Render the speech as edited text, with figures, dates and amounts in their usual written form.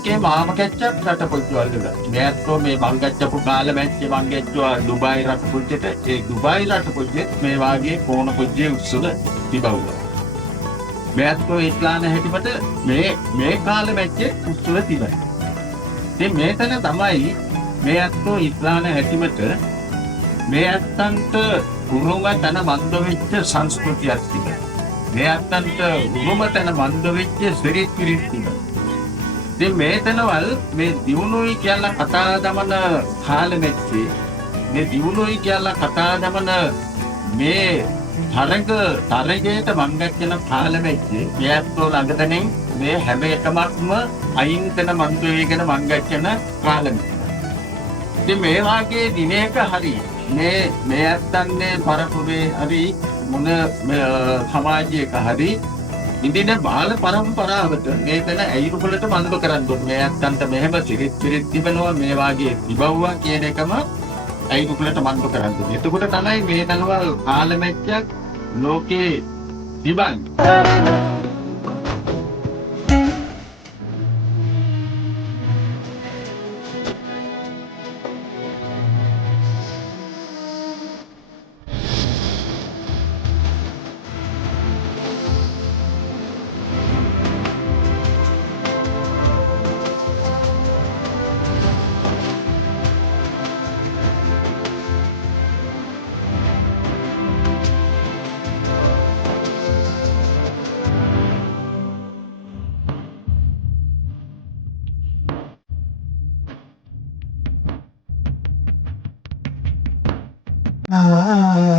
ලෝකේ මාම කැච්චක් රට පොච්චවල මේ ඇත්තෝ මේ මං ගැච්චපු කාල මැච්චේ මං ගැච්චුවා දුබායි රට පොච්චෙට ඒ දුබායි රට පොච්චෙත් මේ වාගේ කෝණ පොච්චේ උත්සව තිබවුවා මේ ඇත්තෝ ඉස්ලාන හැටිපට මේ කාල මැච්චේ උත්සව තිබයි ඉතින් මේතන තමයි මේ ඇත්තෝ ඉස්ලාන හැටිමට මේ ඇත්තන්ට උරුම තන මන්ද වෙච්ච සංස්කෘතියක් තිබෙනවා මේ ඇත්තන්ට උරුම තන මන්ද වෙච්ච සිරිත් පිරිත් තිබෙනවා ඉතින් මේතනවල් මේ දියුණුවයි කියලා කතා දමන කාලෙ මෙච්චේ මේ දියුණුවයි කියලා කතා දමන මේ තරගයට මංගච්චන කාලෙ මෙච්චේ මෙයත්ෝ ළඟදෙනින් මේ හැම එකමත්ම අයින් තන මන්ද වේගෙන මංගච්චන කාලෙ ඉතින් මේ වාගේ දිනයක හරි මේ ඇත්තන්නේ පරපුරේ හරි මොන සමාජයක හරි ඉදින බාල පරම්පරාවට මේතන ඇයිරුවලට මන්ද කරන්න ඕනේ. මේ ඇත්තන්ට මෙහෙම සිරිත් පිරිත් තිබෙනවා මේ වාගේ තිබවුවා කියන එකම ඇයිරුවලට මන්ද කරන්න ඕනේ. එතකොට තමයි මේ තනවල් කාලමැච්චක් ලෝකේ තිබන්නේ. Amo